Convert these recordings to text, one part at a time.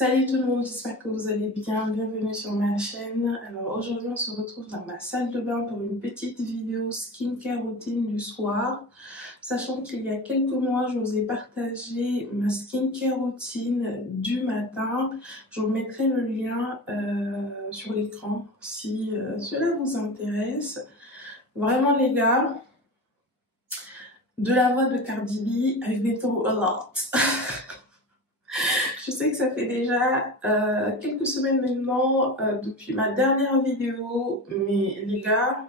Salut tout le monde, j'espère que vous allez bien, bienvenue sur ma chaîne. Alors aujourd'hui on se retrouve dans ma salle de bain pour une petite vidéo skincare routine du soir. Sachant qu'il y a quelques mois je vous ai partagé ma skincare routine du matin. Je vous mettrai le lien sur l'écran si cela vous intéresse. Vraiment les gars, de la voix de Cardi B, I've been through a lot. Je sais que ça fait déjà quelques semaines maintenant depuis ma dernière vidéo, mais les gars,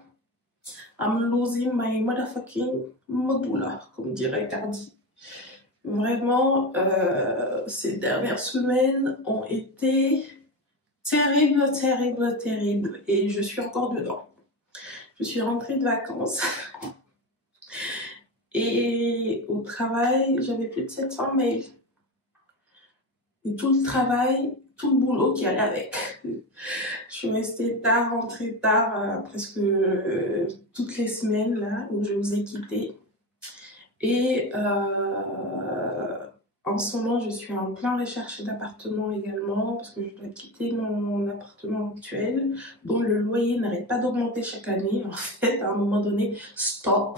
I'm losing my motherfucking medulla, comme dirait Cardi. Vraiment, ces dernières semaines ont été terribles, terribles, terribles, et je suis encore dedans. Je suis rentrée de vacances et au travail, j'avais plus de 700 mails. Et tout le travail, tout le boulot qui allait avec. Je suis restée tard, rentrée tard, presque toutes les semaines là où je vous ai quitté. Et en ce moment, je suis en plein recherche d'appartement également parce que je dois quitter mon appartement actuel dont le loyer n'arrête pas d'augmenter chaque année. En fait, à un moment donné, stop.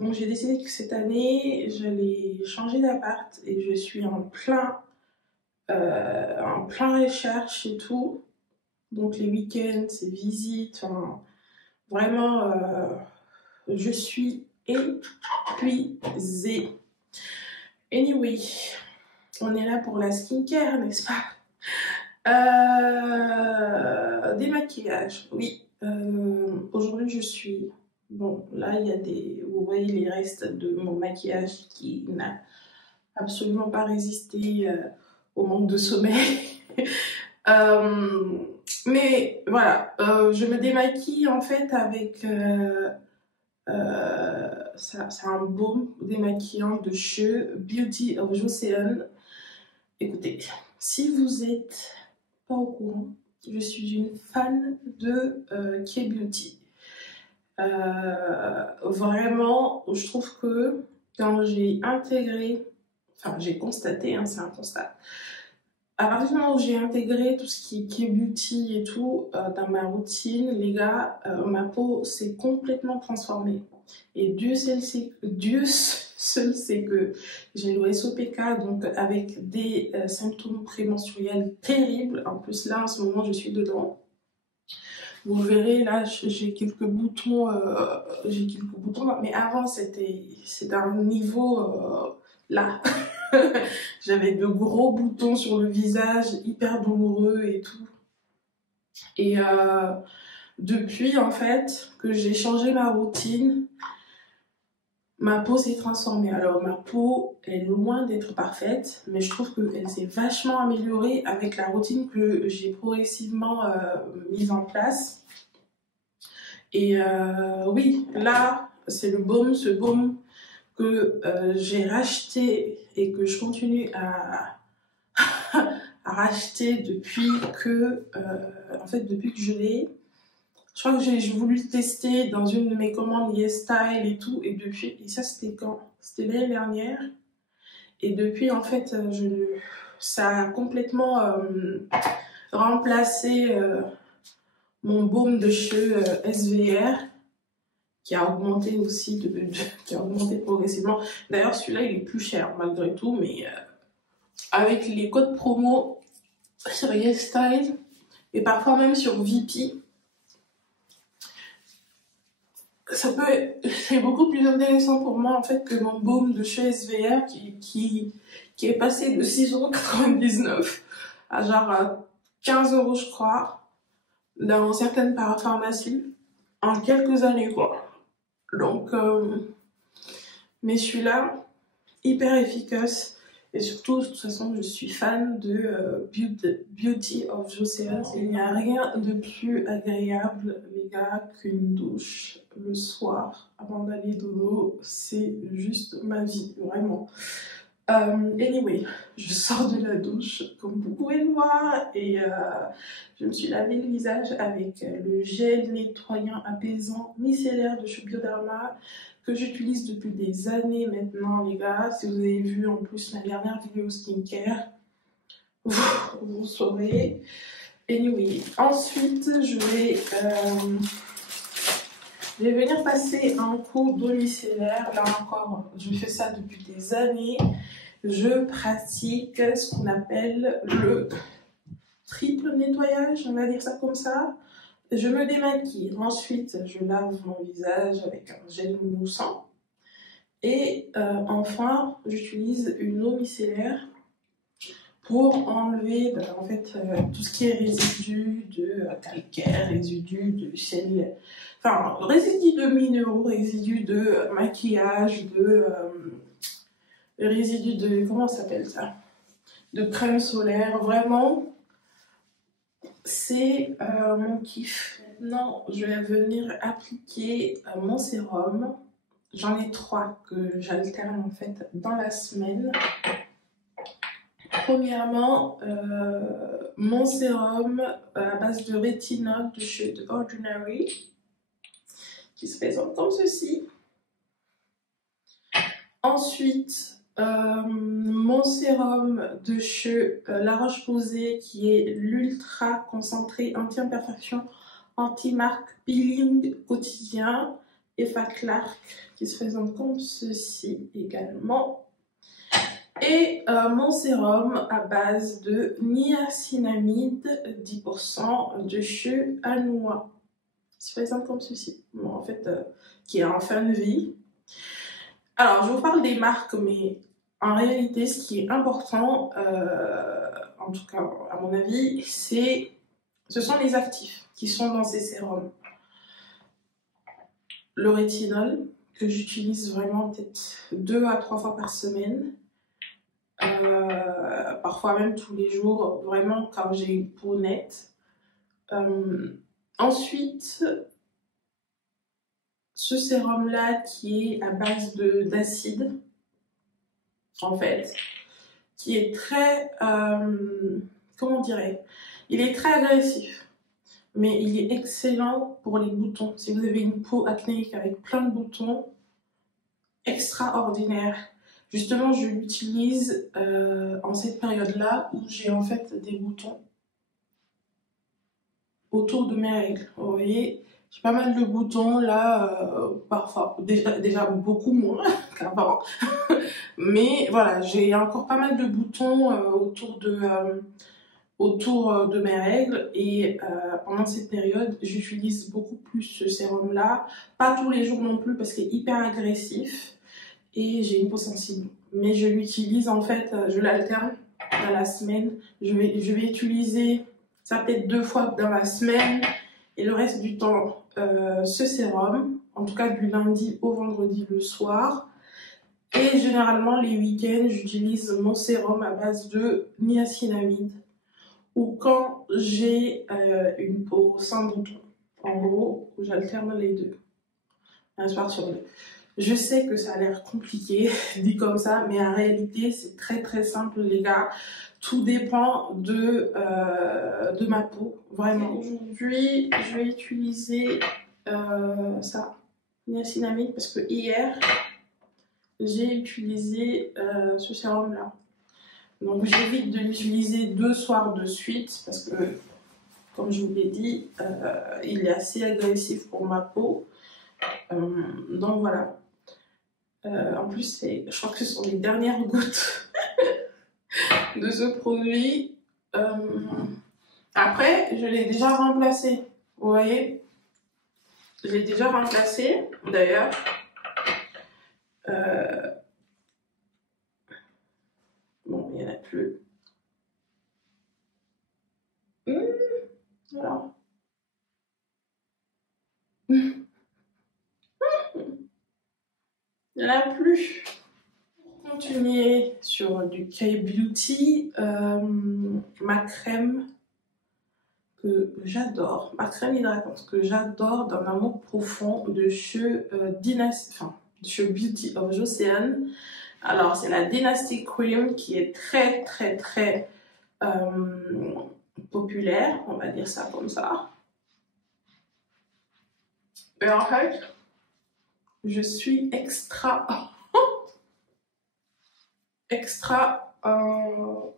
Donc j'ai décidé que cette année j'allais changer d'appart et je suis en plein recherche et tout. Donc les week-ends, ces visites, enfin, vraiment je suis épuisée. Anyway, on est là pour la skincare, n'est-ce pas? Démaquillage, oui. Aujourd'hui je suis... Bon, là, il y a des... Vous voyez les restes de mon maquillage qui n'a absolument pas résisté au manque de sommeil. Mais voilà, je me démaquille en fait avec... c'est un baume démaquillant de Chez Beauty of Joseon. Écoutez, si vous êtes pas au courant, je suis une fan de Kay Beauty. Vraiment, je trouve que quand j'ai intégré, enfin j'ai constaté, hein, c'est un constat, à partir du moment où j'ai intégré tout ce qui est beauty et tout dans ma routine, les gars, ma peau s'est complètement transformée. Et Dieu seul sait que j'ai le SOPK, donc avec des symptômes prémenstruels terribles. En plus là, en ce moment, je suis dedans. Vous verrez, là, j'ai quelques boutons, mais avant, c'était un niveau, là. J'avais de gros boutons sur le visage, hyper douloureux et tout. Et depuis, en fait, que j'ai changé ma routine, ma peau s'est transformée. Alors, ma peau est loin d'être parfaite, mais je trouve qu'elle s'est vachement améliorée avec la routine que j'ai progressivement mise en place. Et oui, là, c'est le baume, ce baume que j'ai racheté et que je continue à racheter depuis que, depuis que je l'ai. Je crois que j'ai voulu le tester dans une de mes commandes YesStyle et tout, et depuis, et ça c'était quand? C'était l'année dernière. Et depuis, en fait, ça a complètement remplacé mon baume de chez SVR, qui a augmenté aussi, qui a augmenté progressivement. D'ailleurs, celui-là, il est plus cher malgré tout, mais avec les codes promo sur YesStyle et parfois même sur VP, c'est beaucoup plus intéressant pour moi en fait que mon baume de chez SVR qui est passé de 6,99 € à genre 15 € je crois dans certaines parapharmacies en quelques années quoi. Donc mais celui-là hyper efficace et surtout de toute façon je suis fan de Beauty of Joseon. Il n'y a rien de plus agréable les gars qu'une douche le soir avant d'aller dodo, c'est juste ma vie vraiment. Anyway, je sors de la douche comme vous pouvez le voir et je me suis lavé le visage avec le gel nettoyant apaisant micellaire de chez Bioderma que j'utilise depuis des années maintenant les gars. Si vous avez vu en plus ma dernière vidéo skincare, vous saurez. Anyway, ensuite, je vais venir passer un coup d'eau micellaire. Là encore, je fais ça depuis des années. Je pratique ce qu'on appelle le triple nettoyage, on va dire ça comme ça. Je me démaquille. Ensuite, je lave mon visage avec un gel moussant. Et enfin, j'utilise une eau micellaire pour enlever en fait, tout ce qui est résidus de calcaire, résidus de sel, enfin résidus de minéraux, résidus de maquillage, résidus de, comment ça s'appelle ça, de crème solaire. Vraiment, c'est mon kiff. Maintenant, je vais venir appliquer mon sérum. J'en ai 3 que j'alterne en fait dans la semaine. Premièrement, mon sérum à base de rétinol de chez The Ordinary, qui se présente comme ceci. Ensuite, mon sérum de chez La Roche-Posay, qui est l'ultra concentré anti-imperfection, anti-marque peeling quotidien, Eva Clark, qui se présente comme ceci également. Et mon sérum à base de niacinamide 10% de chez Anoua, qui se présente comme ceci. Bon, en fait, qui est en fin de vie. Alors, je vous parle des marques, mais en réalité, ce qui est important, en tout cas à mon avis, ce sont les actifs qui sont dans ces sérums. Le rétinol, que j'utilise vraiment peut-être 2 à 3 fois par semaine. Parfois même tous les jours, vraiment quand j'ai une peau nette. Ensuite, ce sérum là qui est à base d'acide, en fait, qui est très, comment dirais, il est très agressif, mais il est excellent pour les boutons. Si vous avez une peau acnéique avec plein de boutons, extraordinaire. Justement, je l'utilise en cette période-là où j'ai en fait des boutons autour de mes règles. Vous voyez, j'ai pas mal de boutons là, parfois, déjà beaucoup moins qu'avant. Mais voilà, j'ai encore pas mal de boutons autour de mes règles. Et pendant cette période, j'utilise beaucoup plus ce sérum-là. Pas tous les jours non plus parce qu'il est hyper agressif. Et j'ai une peau sensible. Mais je l'utilise en fait, je l'alterne dans la semaine. Je vais utiliser ça peut-être 2 fois dans la semaine et le reste du temps ce sérum. En tout cas du lundi au vendredi le soir. Et généralement les week-ends, j'utilise mon sérum à base de niacinamide. Ou quand j'ai une peau sans boutons. En gros, j'alterne les deux. Un soir sur deux. Je sais que ça a l'air compliqué, dit comme ça, mais en réalité, c'est très très simple, les gars. Tout dépend de ma peau, vraiment. Aujourd'hui, je vais utiliser ça, niacinamide, parce que hier, j'ai utilisé ce sérum-là. Donc, j'évite de l'utiliser 2 soirs de suite, parce que, comme je vous l'ai dit, il est assez agressif pour ma peau. Donc, voilà. En plus, je crois que ce sont les dernières gouttes de ce produit. Après, je l'ai déjà remplacé. Vous voyez, je l'ai déjà remplacé. D'ailleurs, bon, il n'y en a plus. Voilà. Il n'y en a plus. Pour continuer sur du K-Beauty, ma crème que j'adore, ma crème hydratante que j'adore d'un amour profond de chez Beauty of Joseon. Alors c'est la Dynasty Cream qui est très très très populaire, on va dire ça comme ça. Et en fait, je suis extra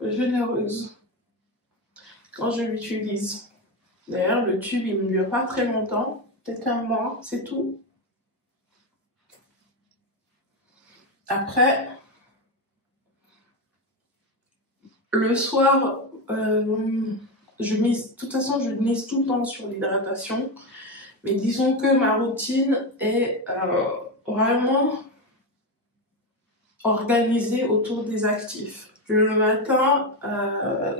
généreuse. quand je l'utilise. D'ailleurs, le tube, il ne me dure pas très longtemps, peut-être un mois, c'est tout. Après, le soir, de toute façon, je mise tout le temps sur l'hydratation. Mais disons que ma routine est vraiment organisée autour des actifs. Le matin,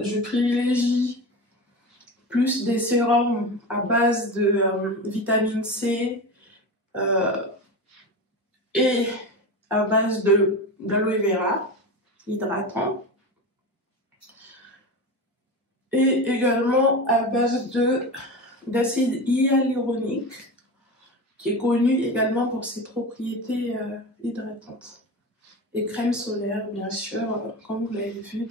je privilégie plus des sérums à base de vitamine C et à base d'aloe vera hydratant. Et également à base d'acide hyaluronique, qui est connu également pour ses propriétés hydratantes. Et crème solaire, bien sûr, comme vous l'avez vu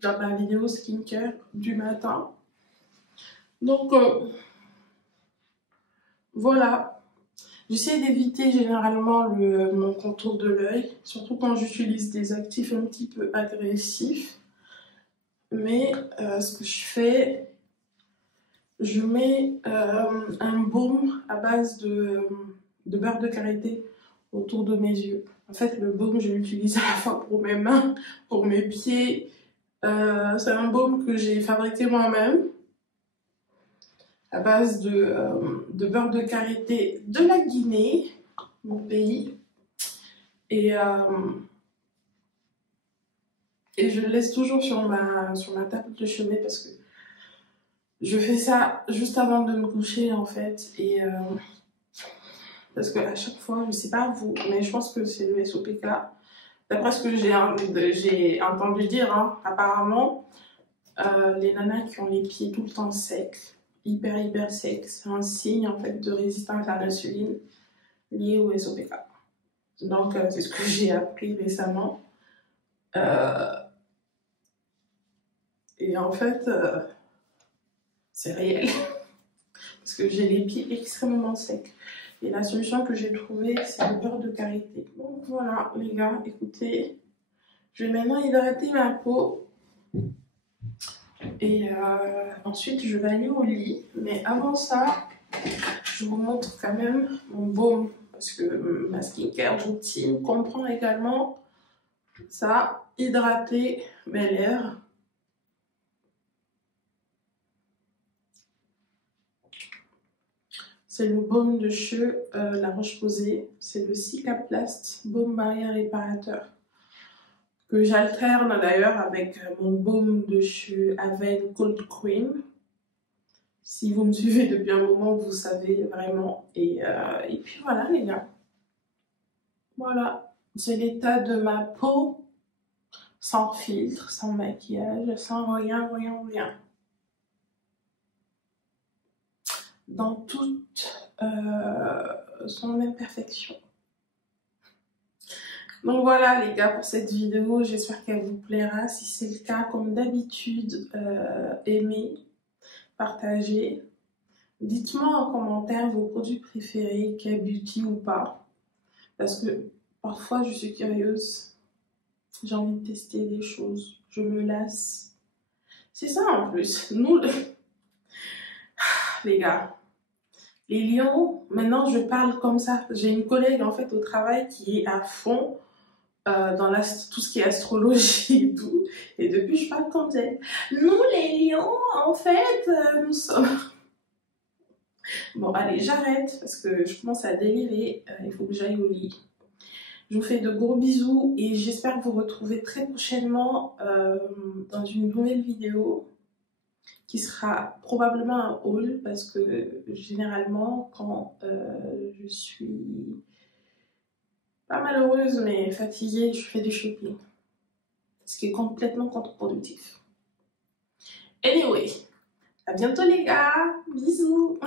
dans ma vidéo skincare du matin. Donc, voilà. J'essaie d'éviter généralement mon contour de l'œil, surtout quand j'utilise des actifs un petit peu agressifs. Mais ce que je fais, je mets un baume à base de beurre de karité autour de mes yeux. En fait, le baume, je l'utilise à la fois pour mes mains, pour mes pieds. C'est un baume que j'ai fabriqué moi-même à base de beurre de karité de la Guinée, mon pays. Et je le laisse toujours sur ma table de chevet parce que je fais ça juste avant de me coucher en fait. Et parce qu'à chaque fois, je sais pas vous, mais je pense que c'est le SOPK. D'après ce que j'ai entendu dire, hein, apparemment, les nanas qui ont les pieds tout le temps secs, hyper secs, c'est un signe en fait de résistance à l'insuline lié au SOPK. Donc c'est ce que j'ai appris récemment. Et en fait, c'est réel. Parce que j'ai les pieds extrêmement secs. Et la solution que j'ai trouvée, c'est le beurre de karité. Donc voilà, les gars, écoutez, je vais maintenant hydrater ma peau. Et ensuite, je vais aller au lit. Mais avant ça, je vous montre quand même mon baume. Parce que ma skincare routine comprend également ça, hydrater mes lèvres. C'est le baume de cheveux La Roche-Posay. C'est le Cicaplast Baume Barrière Réparateur. Que j'alterne d'ailleurs avec mon baume de cheveux Avène Cold Cream. Si vous me suivez depuis un moment, vous savez vraiment. Et puis voilà les gars. Voilà. C'est l'état de ma peau. Sans filtre, sans maquillage, sans rien. Dans toute son imperfection. Donc voilà les gars pour cette vidéo, j'espère qu'elle vous plaira. Si c'est le cas, comme d'habitude, aimez, partagez. Dites-moi en commentaire vos produits préférés, K-Beauty ou pas. Parce que parfois je suis curieuse, j'ai envie de tester des choses, je me lasse. C'est ça en plus, nous les gars. Les lions, maintenant je parle comme ça. J'ai une collègue en fait au travail qui est à fond dans tout ce qui est astrologie et tout. Et depuis je parle comme elle. Nous les lions, en fait, nous sommes... Bon allez, j'arrête parce que je commence à délirer. Il faut que j'aille au lit. Je vous fais de gros bisous et j'espère vous retrouver très prochainement dans une nouvelle vidéo qui sera probablement un haul parce que généralement quand je suis pas malheureuse mais fatiguée, je fais du shopping, ce qui est complètement contre-productif. Anyway, à bientôt les gars, bisous.